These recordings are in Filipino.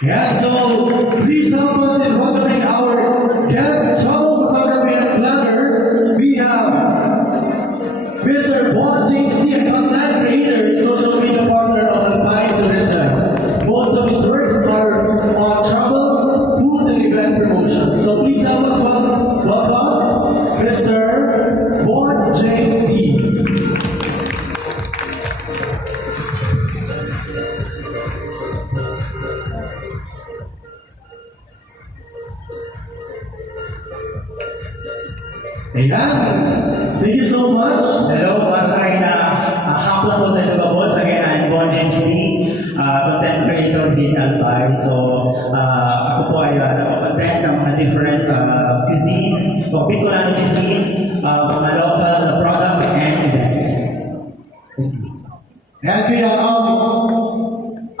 Yeah, so please help us in welcoming our guest, travel photography and planner. We have Mr. Juan James T, a content creator and social media partner of Alpine Tourism. Most of his works are on travel, food, and event promotion. So please help us welcome Mr. Juan James T. Ayan. Thank you so much. Hello, matay na hapon po sa inyo po. Sa ngayon, I'm Bon James T, content creator din Albay. So, ako po ay content ng mga different cuisine, Bicolano cuisine, mga local products and events. Ayan, kaya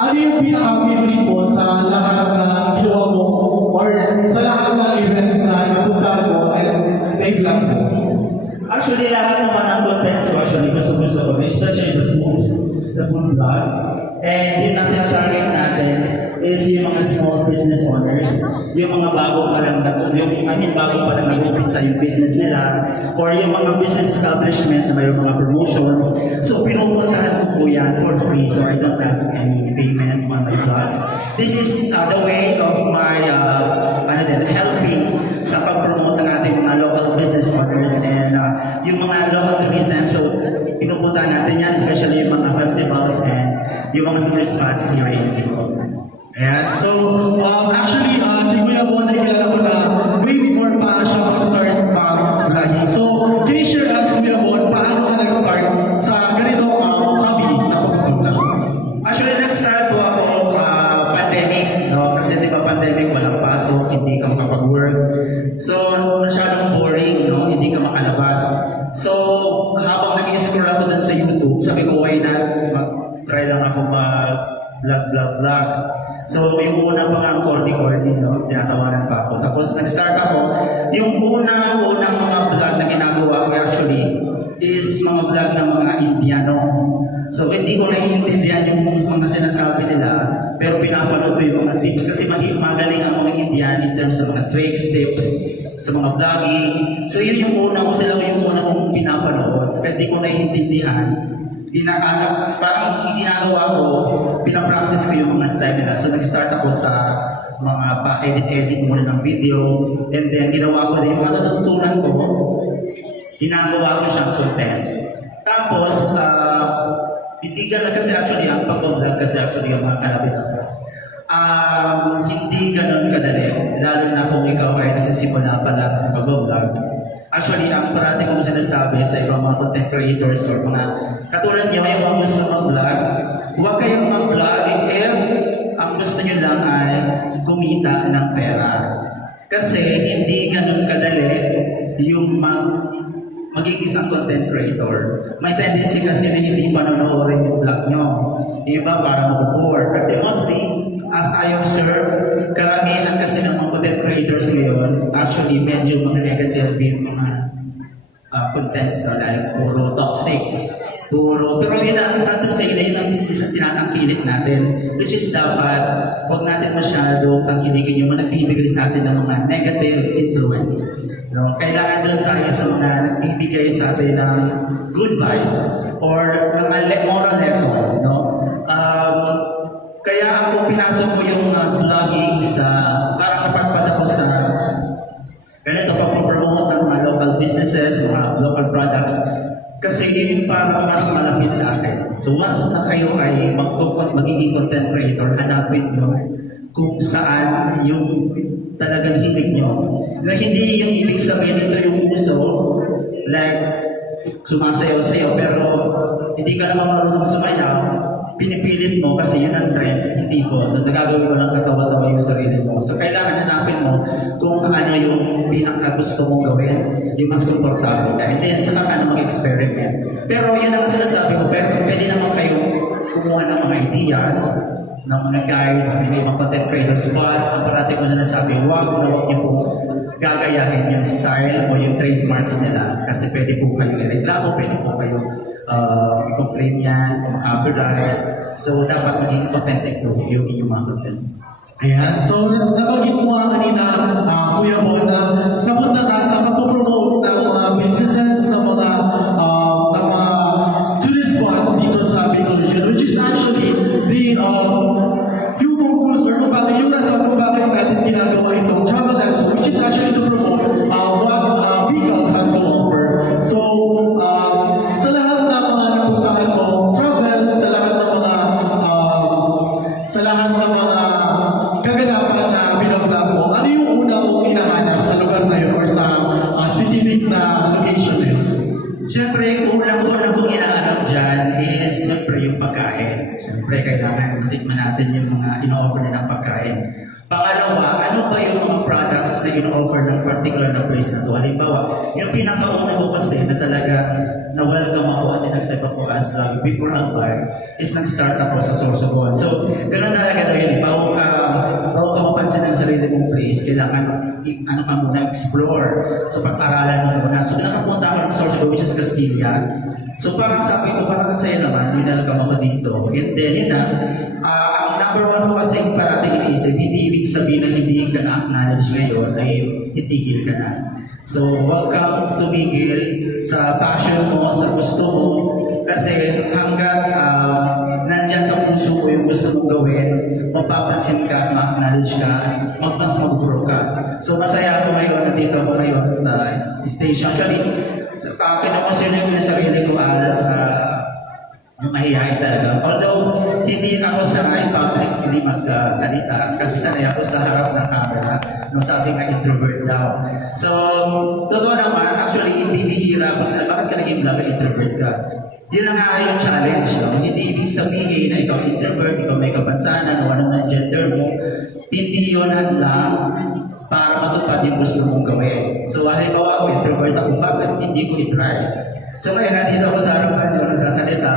ano yung pinaka-favorite mo sa lahat na ginawa mo or sa lahat ng events na napuntahan mo and na-vlog mo? Actually, lahat naman ng contents ko actually gusto ko, especially the food vlog. And yun ang tinatarget natin is yung mga small business owners, yung mga bago pa lang nag-umpisa yung business nila, or yung mga business establishment na may mga promotions. So, pinupuntahan ko po yan for free, so I don't ask any payment on my vlogs. This is the way of my helping sa pag-promote ng ating mga local business owners and yung mga local tourism. So, pinupuntahan natin yan, especially yung mga festivals and yung mga tourist spots here in Bicol. Ayan. So, actually, si Kuya Juan ay kilala ko na way before pa siya mag-start vlogging. So, can you share us, Kuya Juan, paano ka nag-start sa ganitong hobby na pag-vlog? Actually, nag-start po ako pandemic, no? Kasi di ba pandemic, walang pasok, hindi ka makapag-work. So, masyadong boring, no? Hindi ka makalabas. So, habang nag-i-scroll ako dun sa YouTube, sabi ko, why not mag-try lang ako mag-vlog. So, yung una pa nga cordy, no? Tinatawanan pa ako. Tapos, nag-start ako. Yung unang mga vlog na ginagawa ko actually is mga vlog ng mga Indiano. So, hindi ko naiintindihan yung mga sinasabi nila, pero pinapanood ko yung mga tips kasi magaling ang mga Indian in terms sa mga tricks, tips, sa mga vlogging. So, yun yung sila yung una kong pinapanood. So, hindi ko naiintindihan. Parang ginagawa ko, pinapractice ko yung mga style nila. So, nag-start ako sa mga pa-edit muna ng video. And then, ginawa ko rin yung mga natutunan ko, ginagawa ko siyang content. Tapos, hindi ganun kasi actually, ang pag-vlog kasi actually yung mga kalabitan sa hindi ganun kadali. Lalo na kung ikaw ay nagsisimula pa lang sa pag-vlog. Actually, ang parati kong sinasabi sa ibang mga content creators or mga katulad niyo, yung mga gusto mag-vlog, huwag kayong mag-vlog if ang gusto niyo lang ay kumita ng pera. Kasi hindi ganun kadali yung magiging isang content creator. May tendency kasi na hindi panonoorin yung vlog nyo. Iba para mag-bore. Kasi mostly, as I observe, karamihan kasi ng mga content creators ngayon, actually medyo mga negative yung mga contents, no? Like puro toxic. Pero yun ang sad to say na yun ang isang tinatangkilik natin, which is dapat huwag natin masyado tangkilikin yung mga nagbibigay sa atin ng mga negative influence. No? Kailangan doon tayo sa mga nagbibigay sa atin ng good vibes or mga moral lesson. No? Kaya ako pinasok ko yung vlogging para kapagpad ako sa ganito pag-promote ng mga local businesses, mga local products. Kasi yun para mas malapit sa akin. So once na kayo ay magiging content creator, hanapin nyo kung saan yung talagang hilig nyo. Na hindi yung ibig sabihin ito yung uso, like sumasayaw-sayaw, pero hindi ka naman marunong sumayaw, pinipilit mo kasi yun ang trend, hindi ko. So, nagagawin ko lang katawa-tawa yung sarili mo. So, kailangan hanapin mo kung ano yung pinaka-gusto mong gawin, yung mas komportable ka. And then, saka ka na mag-experiment. Pero yun ang sinasabi ko, pero pwede naman kayong kumuha ng mga ideas, ng mga guides, may mga content creators, but ang parati ko na nasabi, huwag niyo po gagayahin yung style o yung trademarks nila. Kasi pwede po kayo i-reklamo, pwede po kayo i-complain yan, o copyright. So, dapat maging authentic po yung inyong mga contents. Ayan, so nabanggit mo nga kanina, Kuya Bon, na napunta ka sa pagpopromote ng mga businesses, ng mga tourist spots dito sa Bicol region, which is actually yung focus or kung bakit yung rason kung bakit natin ginagawa itong travel expo, which is actually to promote what Bicol has to offer. So, sa lahat ng mga napuntahan mo, travel, sa lahat ng mga kaganapan na binablog mo, ano yung una mong hinahanap sa lugar na yun or sa specific na location na yun? Siyempre, kung unang-unang kong hinahanap dyan is siyempre yung pagkain. Siyempre, kailangan matikman natin yung mga ino-offer nilang pagkain. Pangalawa, ano ba yung mga products na ino-offer ng particular na place na to? Halimbawa, yung pinakauna ko kasi na talaga na-welcome ako at nag-step ako as before ang bar is nag-start ako sa Sorsogon. So, ganoon talaga yun. Bago ka mapansin ang sarili mong place, kailangan ano ka muna, explore. So, pag-aralan mo muna. So, nakapunta ako ng Sorsogon, which is Castilla. So, parang sabi ko, parang sa'yo naman, dinalagam ako dito. And then, yun na, ang number one ko kasi parating iniisip, hindi ibig sabihin na hindi ka na-acknowledge ngayon ay itigil ka na. So, huwag kang tumigil sa passion mo, sa gusto mo, kasi hanggang nandyan sa puso mo yung gusto mong gawin, mapapansin ka, ma-acknowledge ka, mas mag-grow ka. So, masaya ako ngayon, nandito ako ngayon sa station. Actually, pinakonsider ko yung sarili ko alas yung mahihayin talaga. Although, hindi na ako sanay public, hindi magsalita kasi sanay ako sa harap ng camera. No, sabi ka introvert daw. So, totoo naman, actually, bibihira ako sa bakit ka naging vlog introvert ka? Yun ang nga yung challenge. No? Hindi ibig sabihin na ikaw introvert, ikaw may kapansanan, o ano na gender mo. Hindi yun lang para matupad yung gusto mong gawin. So, halimbawa ako, introvert ako, bakit hindi ko i-try? So, ngayon, nandito ako sa harapan yung nagsasalita.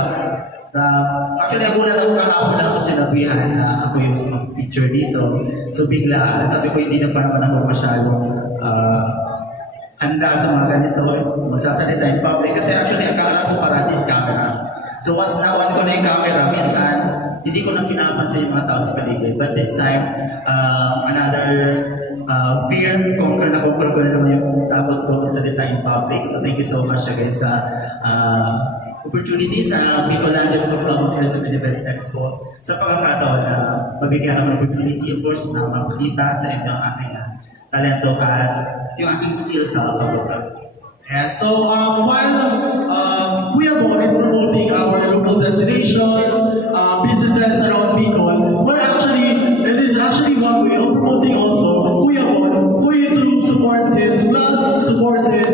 Actually, ako na kahapon lang ako sinabihan na ako yung picture dito. So, bigla, sabi ko, hindi na pa naman ako masyadong handa sa mga ganito, magsasalita in public. Kasi actually, ang kakala ko parati is camera. So, once nawan ko na yung camera, minsan, hindi ko na pinapansin yung mga tao sa paligid. But this time, another fear, conquer ko na naman yung takot ko sa salita in public. So thank you so much again sa opportunity sa Bicolanda Photography Tourism and Events Expo sa pagkakataon na mabigyan ng opportunity, of course, na makikita sa inyo ang aking talento at yung aking skills sa photography. And so, while Kuya Bon is promoting our local destinations, businesses around Bicol, it is actually one way of promoting also Kuya Bon for you to support his vlogs, support his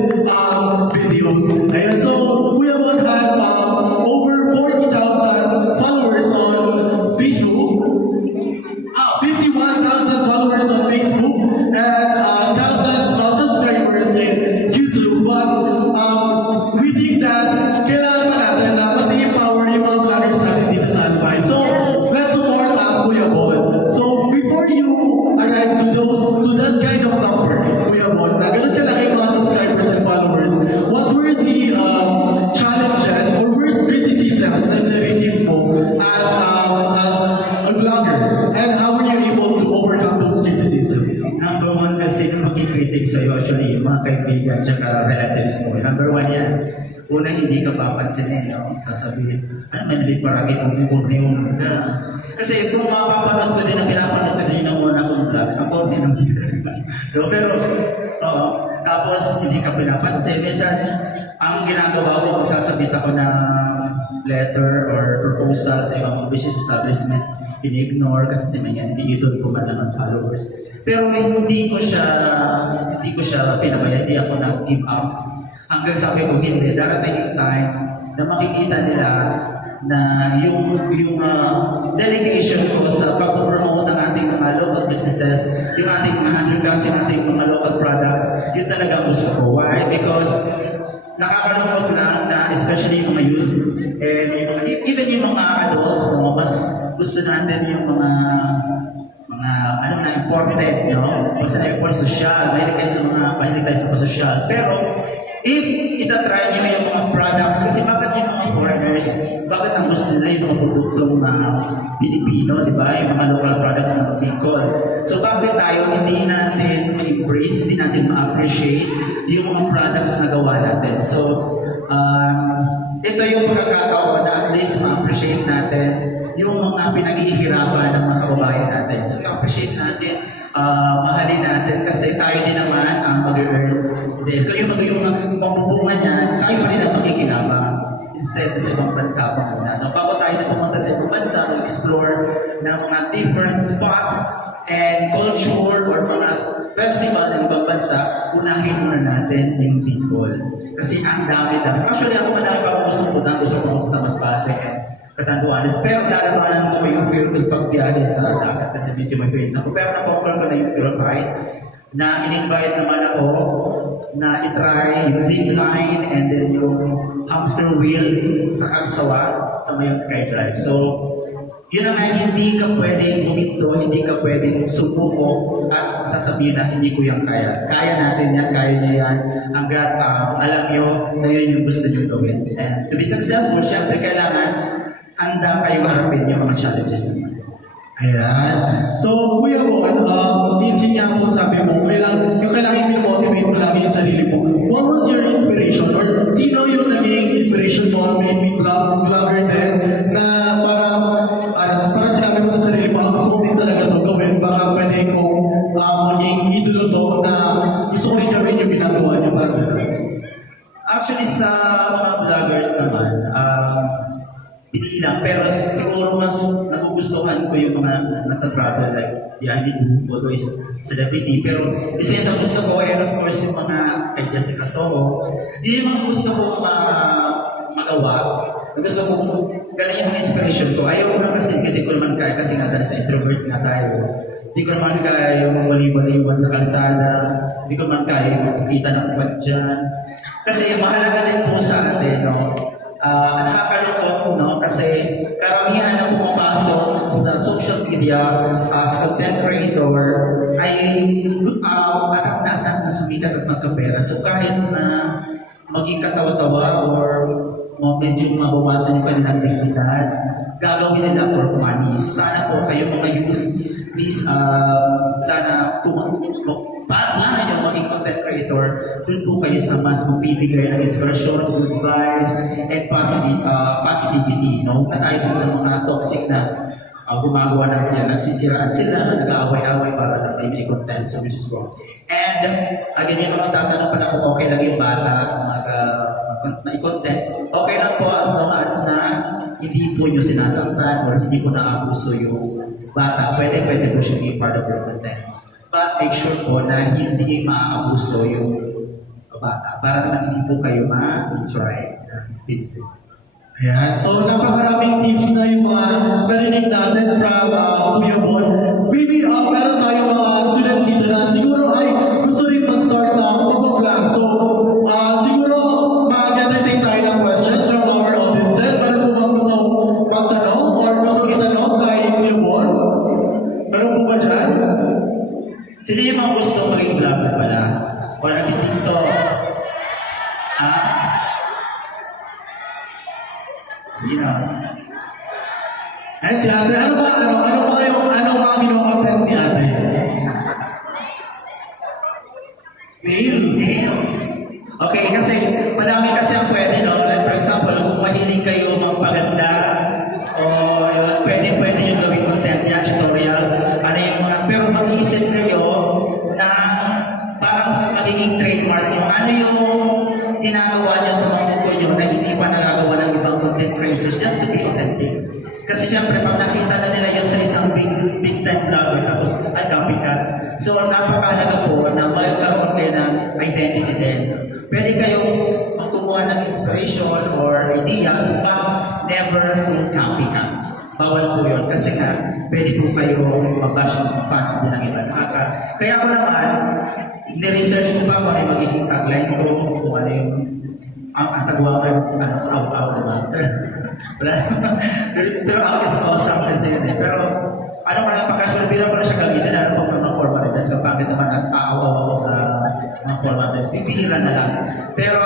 videos. And so, Kuya Bon has over 40,000 followers on Facebook, 51,000 followers on Facebook, and thousands of subscribers in YouTube. But we think that kailangan pa natin na mas i-empower yung mga vloggers natin dito sa Albay. So, let's support Kuya Bon. So, before you arrive to that kind of number, Kuya Bon, na ganun kalaki yung mga subscribers and followers, what were the challenges or worst criticisms na na-receive mo as a vlogger? And how were you able to overcome those criticisms? Number one kasi na makikritik sa'yo actually yung mga kaibigan tsaka relatives mo. Number one yan. Una, hindi ka papansinin, no? Sasabihin, ano man, hindi parang ikong ka. Kasi kung mapapanood ko din ang pinapanood ko din ng una kong vlogs, ang korte ng so, pero, tapos hindi ka pinapansin. Minsan, ang ginagawa ko, magsasabit ako ng letter or proposal sa ibang business establishment, ini-ignore kasi may hindi ito ko man ng followers. Pero hindi ko siya pinabaya, hindi ako nag-give up. Hanggang sabi ko, hindi, darating yung time na makikita nila na yung delegation ko sa pag-promote ng ating mga local businesses, yung ating mga undergrounds, yung ating mga local products, yun talaga gusto ko. Why? Because nakakalungkot lang na especially yung mga youth and even yung mga adults, no, mas gusto natin yung mga ano na important, no? Basta na important social, mahilig tayo sa social. Pero if itatry nyo yung mga products, kasi bakit yung mga foreigners bakit ang gusto nila yung mga produktong Pilipino, di ba? Yung mga local products ng Bicol. So bakit tayo hindi natin ma-embrace, hindi natin ma-appreciate yung mga products na gawa natin. So, ito yung pagkakataon na at least ma-appreciate natin yung mga pinaghihirapan ng mga kababayan natin. So, appreciate natin, mahalin natin kasi tayo din naman ang mag-earn. So, yung magbubunga niya, tayo pa rin ang makikinabang. Instead, sa ibang bansa pa muna. Bago tayo na pumunta sa ibang bansa, explore ng mga different spots and culture or mga festival ng ibang bansa, unahin muna natin yung Bicol. Kasi ang dami-dami. Actually, ako madami pa gusto ko mas bate Catanduanes. Pero daraman ko yung fear ng pagbiyahe sa dagat kasi medyo may fear ako. Pero na-conquer ko na yung fear of height na in-invite naman ako na itry yung zipline and then yung hamster wheel sa Kalsawa sa Mayon Skydrive. So, yun naman, hindi ka pwedeng bumito, hindi ka pwedeng subuko at sasabihin na hindi ko yan kaya. Kaya natin yan, kaya niya yan. Hanggat alam nyo na yun yung gusto nyo gawin. And to be successful, syempre kailangan handa kayong harapin yung mga challenges naman. Ayan. So, Kuya Bon, since yun nga po sabi mo, yung kailangan i-motivate mo lagi yung sarili mo. What was your inspiration? Or sino yung naging inspiration mo, maybe vlogger din, na para sinabi mo sa sarili mo, gusto ko din talaga ito gawin, baka pwede kong maging idolo to na gusto ko rin gawin yung ginagawa niyo para Actually, sa mga vloggers naman, hindi lang, pero siguro mas nagugustuhan ko yung mga nasa travel like behind the photos celebrity. Pero isa yung gusto ko, and of course yung mga kay Jessica Soho, hindi yung mga gusto ko magawa. Gusto ko galing yung inspiration ko. Ayaw ko na kasi ko naman kaya kasi nga sa introvert nga tayo. Hindi ko naman kaya yung maliban-liban sa kalsada. Hindi ko naman kaya yung makikita ng kwat dyan. Kasi mahalaga din po sa atin, no? Nakakalungkot, no? Kasi karamihan na pumapasok sa social media as content creator ay atak-atak na sumikat at magkapera. So kahit na maging katawa-tawa or medyo mabawasan yung kanilang dignidad, gagawin nila for money. So sana po kayo mga youth, please, sana paano yung maging content creator, doon po kayo sa mas mabibigay ng inspirasyon, good vibes, and positivity. No? Na tayo din sa mga toxic na gumagawa ng sila, nagsisiraan sila, nag-aaway-aaway para na may content, so which is wrong. And again, yung mga tatanong pala kung okay lang yung bata mag-content, okay lang po as long as na hindi po nyo sinasaktan or hindi po na-abuso yung bata, pwede po siya be part of your content. But make sure po na hindi maaabuso yung bata para naman hindi po kayo ma-destroy ng Facebook. Ayan. So, napakaraming tips na yung mga narinig natin from Kuya Bon. Maybe, meron tayong mga students dito na siguro ay gusto rin mag-start na mag-vlog. So, siguro mag-entertain tayo ng questions from our audiences. Meron po bang gusto magtanong or gusto itanong kay Kuya Bon? Meron po ba dyan? Sino yung mga gusto maging vlogger pala? O nag-TikTok? Ha? Sino? Eh, si Ate, ano mga ginawa content ni Ate? Nails. Okay, kasi madami kasi ang pwede, no? Like for example, kung mahilig kayo magpaganda o pwede yung gawing content niya, tutorial, ano yung mga, pero mag-iisip kayo na parang magiging trademark nyo. Ano yung ginagawa nyo sa mga mundo nyo na hindi pa nagagawa ng ibang content creators just to be authentic. Kasi syempre, pag nakita na nila yun sa isang big time vlogger, tapos ay copycat. So, napakahalaga po na magkaroon kayo ng identity din. Pwede kayong magkumuha ng inspiration or ideas, but never copycat. Bawal po yun. Kasi nga, pwede po kayo mabash ng fans din ng iba. Kaya ako naman, niresearch ko pa kung ano yung magiging tagline ko, kung ano yung ang sagwa ko, out naman. Pero out is awesome kasi yun eh. Pero, ano ko lang, pagkasual, biro ko na siya gamitin, ano po mga formalities. So, bakit naman nag-aaw-aw ako sa mga formalities? Pipihira na lang. Pero,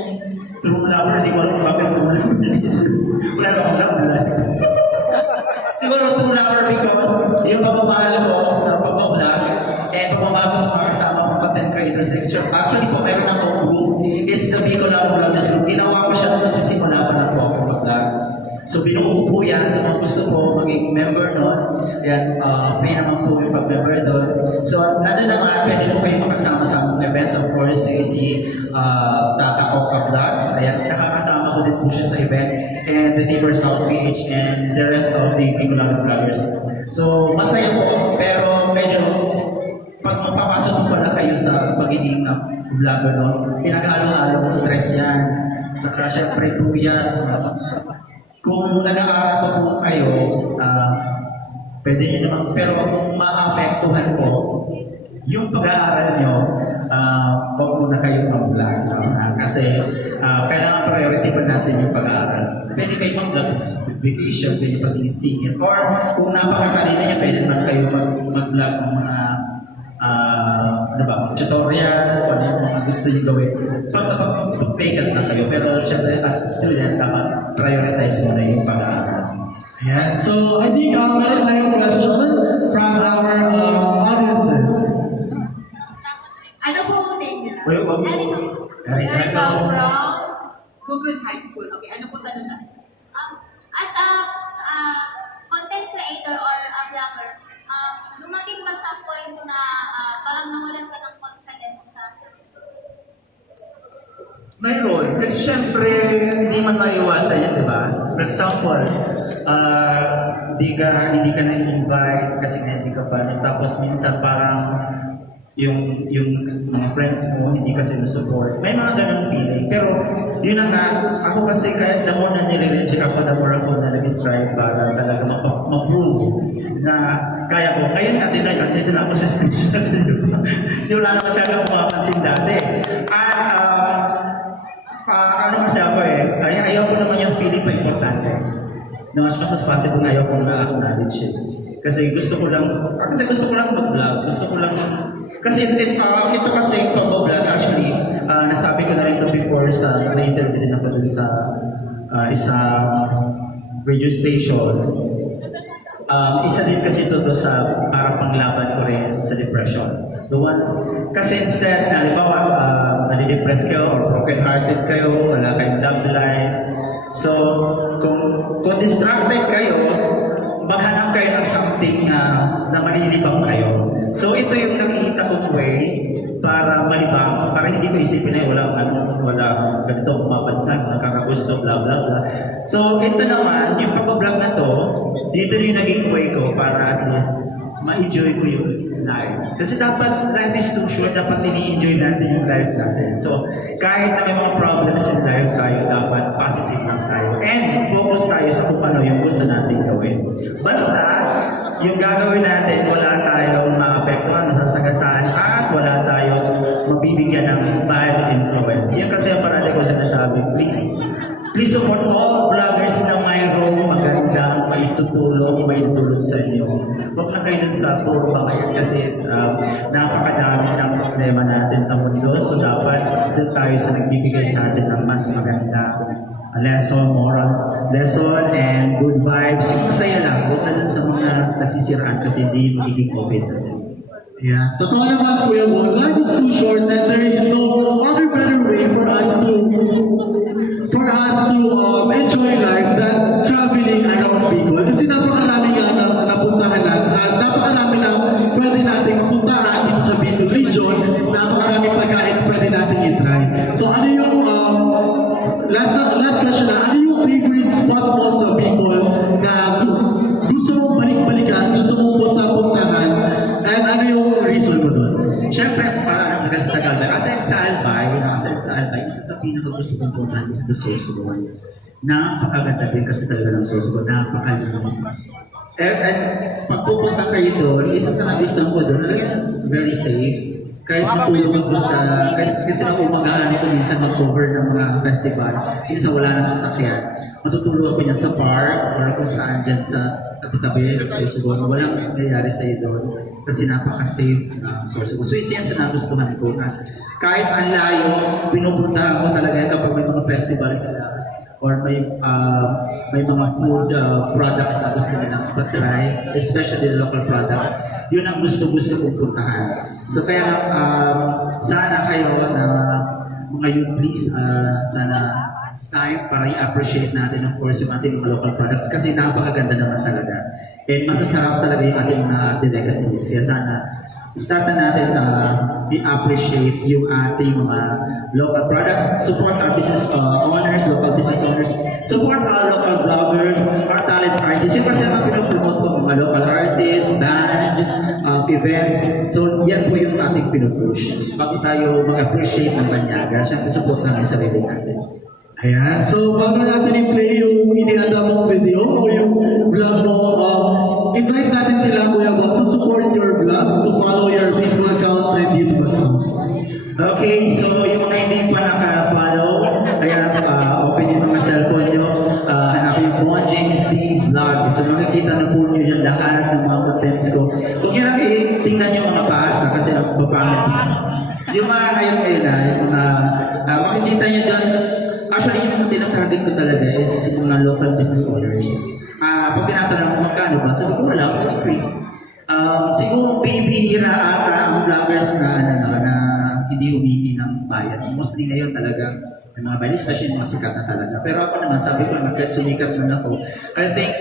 kung true lover, di ko alam bakit true Wala na akong vlog. Siguro tulad because yung pagmamahal ko sa pag-vlog and pagmamahal ko sa mga kasama kong content creators next year. Actually po, meron akong group. It's the Bicol Vloggers Group. Ginawa ko siya nung nasisimula pa na po ako mag-vlog. So binuo po yan sa mga gusto po maging member nun. Yan, free naman po yung pag-member doon. So nandun naman, pwede po kayo makasama sa mga events. Of course, si Tata Oka Vlogs. Ayan, nakakasama ko din po siya sa event. And the Neighbor South PH and the rest of the Bicolano Vloggers. So masaya po, pero medyo pag magpapasok po pala kayo sa pagiging vlogger doon, pinag-aalong-along stress yan. Saka syempre po yan. Kung nag-aaral pa po kayo, pwede nyo naman, pero kung maapektuhan po, yung pag-aaral nyo, huwag muna kayong mag-vlog. Kasi kailangan priority pa natin yung pag-aaral. Pwede kayo mag-vlog sa vacation, pwede pa singit-singit. Or kung napakakalina niya, pwede naman kayo mag-vlog ng mga tutorial, ano yung mga gusto nyo gawin. Plus sa pag-pagan na kayo, pero syempre as student, dapat prioritize mo na yung pag-aaral. Yeah. So I think meron tayong question from our audiences. Ano po ang name nila? Well, Erica from Google High School. Okay, ano po tanong natin? As a content creator or a vlogger, dumating ba sa point na parang nawalan ka ng confidence sa sarili? Mayroon. Kasi syempre, hindi man maiwasan yan, di ba? For example, hindi ka na-invite kasi nga hindi ka pa. Tapos minsan parang yung mga friends mo, hindi ka sinusupport. May mga ganun feeling. Pero, yun na nga, ako kasi kahit na mo na nire-check ako na more ako na nag-strive para talaga ma-prove na kaya ko. Ngayon natin na dito na ako sa stage natin. Hindi wala na kasi ako mapapansin dati. At, ano kasi ako ayaw ko naman yung feeling pa importante. No, as much as possible ayaw ko na-acknowledge it. Kasi gusto ko lang mag-vlog. Gusto ko lang, kasi ito kasi pag-vlog actually, nasabi ko na rin ito before sa, na-interview din ako dun sa isang radio station. Isa din kasi ito sa para panglaban ko rin sa depression. The ones, kasi instead na halimbawa, nadidepress kayo or broken-hearted kayo, wala kayong love life. So, kung distracted kayo, maghanap kayo ng something na malilibang kayo. So, ito yung nakikita kong way para malibang, para hindi ko isipin na wala ganito, mapansan, nakakagusto, blah, blah, blah. So, ito naman, yung pag-vlog na to, dito yung naging way ko para at least ma-enjoy ko yung life. Kasi dapat, life is too short, dapat ini-enjoy natin yung life natin. So, kahit na may mga problems in life tayo, dapat positive lang tayo. And focus tayo sa kung ano yung gusto natin gawin. Basta, yung gagawin natin, wala tayong maapektuhan, masasagasaan, at wala tayong mabibigyan ng bad influence. Yan kasi ang parati ko sinasabi, please support all vloggers na mayroong magandang maitutulong sa inyo. Huwag na kayo dun sa puro bangayan kasi it's napakadami ng problema natin sa mundo. So dapat dun tayo sa nagbibigay sa atin ng mas maganda moral lesson, and good vibes. Masaya lang. Huwag na dun sa mga nasisiraan kasi hindi magiging okay sa atin. Yeah. Totoo naman, Kuya Bon. Life is too short that there is no other better way for us to enjoy life than traveling around Bicol. Kasi napakarami nga napuntahan natin. Napakarami na pwede natin mapuntahan dito sa Bicol region. Napakarami pagkain pwede natin i-try. So ano yung last question na, ano yung favorite spot mo sa Bicol na gusto mong balik-balikan, gusto mong punta-puntahan, and ano yung reason mo doon? Siyempre, para kasi tagal na. Kasi sa Albay, isa sa pinaka-gusto kong puntahan is the Sorsogon. Napakaganda din kasi talaga ng Sorsogon. Napakalinis. And pag pupunta kayo doon, isa sa nagustuhan ko doon, very safe. Kahit matulog ako kasi nakumagahan ito minsan mag-cover ng mga festival. Kasi wala nang sasakyan. Matutulog ako niyan sa park or kung saan dyan sa tabi-tabi ng Sorsogon. Walang nangyayari sa'yo doon kasi napaka-safe ng Sorsogon. So isa yan sa nagustuhan ko na kahit ang layo, pinupuntahan ko talaga yan kapag may mga festival sila or may mga food products na gusto nilang patry, especially the local products, yun ang gusto-gusto kong puntahan. So kaya sana kayo na mga youth, please, sana it's time para i-appreciate natin of course yung ating mga local products kasi napakaganda naman talaga. And masasarap talaga yung ating delicacies. Kaya sana start na natin i-appreciate yung ating mga local products, support our business owners, local business owners, support our local bloggers, our talent artists. Yung kasi ang pinopromote ko mga local artists, band, events. So yan po yung ating pinupush. Bago tayo mag-appreciate ng banyaga, siyempre support namin sa sarili natin. Ayan. So, bago natin i-play yung inihanda mong video o yung vlog mo, invite natin sila, Kuya Bob, to support your vlogs, to follow your Facebook account and YouTube account. Okay, so yung mga hindi pa naka-follow, kaya open yung mga cellphone nyo, hanapin yung Juan James D Vlog. So makikita na po nyo yung lahat ng mga contents ko. Kung nyo lang tingnan yung mga paas na kasi papangit. Yung mga ngayon yung mga makikita nyo dyan. Actually, yung tinatarget ko talaga is yung mga local business owners. Pag tinatanong ko magkano ba, sabi ko wala, for free. Siguro bibihira ata ang vloggers na hindi humingi ng bayad. Mostly ngayon talaga yung mga bayad, especially yung mga sikat na talaga. Pero ako naman, sabi ko naman, kahit sumikat man ako, I think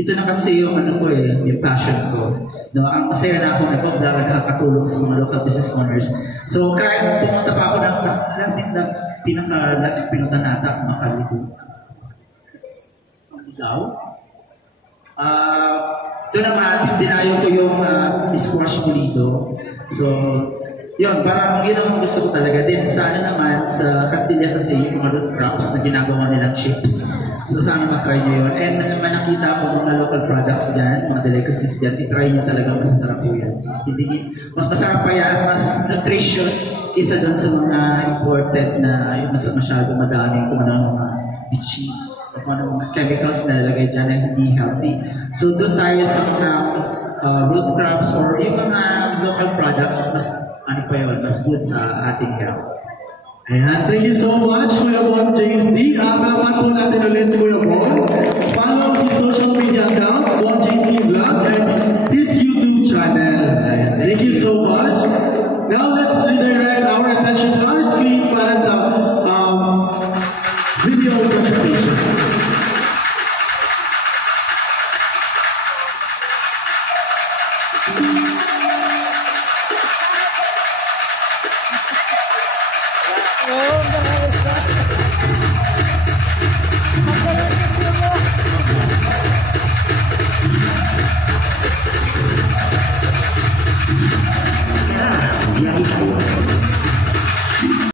ito na kasi yung yung passion ko. No, ang masaya na ako nag-vlog, nakakatulong sa mga local business owners. So kahit pumunta pa ako ng last pinunta nata, makaligo. Ang ilaw. Doon naman, dinayo ko yung squash burrito. So, yun, parang yun ang gusto ko talaga. Then sana naman, sa Castilla kasi yung mga root crops na ginagawa nilang chips. So sana matry nyo yun. And naman nakita ko mga local products dyan, mga delicacies dyan, itry nyo talaga masasarap po yan. Hindi, mas masarap pa yan, mas nutritious isa doon sa mga imported na yung mas masyado madaming kung ano mga bitchy o kung ano mga chemicals na nalagay dyan na hindi healthy. So doon tayo sa mga root crops or yung mga local products, mas ano pa yun, mas good sa ating health. Ayan, thank you so much, Kuya Bon James D. Palakpakan po natin ulit si Kuya Bon. Follow his social media accounts, Bon James D Vlog, and his YouTube channel. Ayan, thank you so much. Now let's redirect our attention to our screen para sa video presentation. Yeah,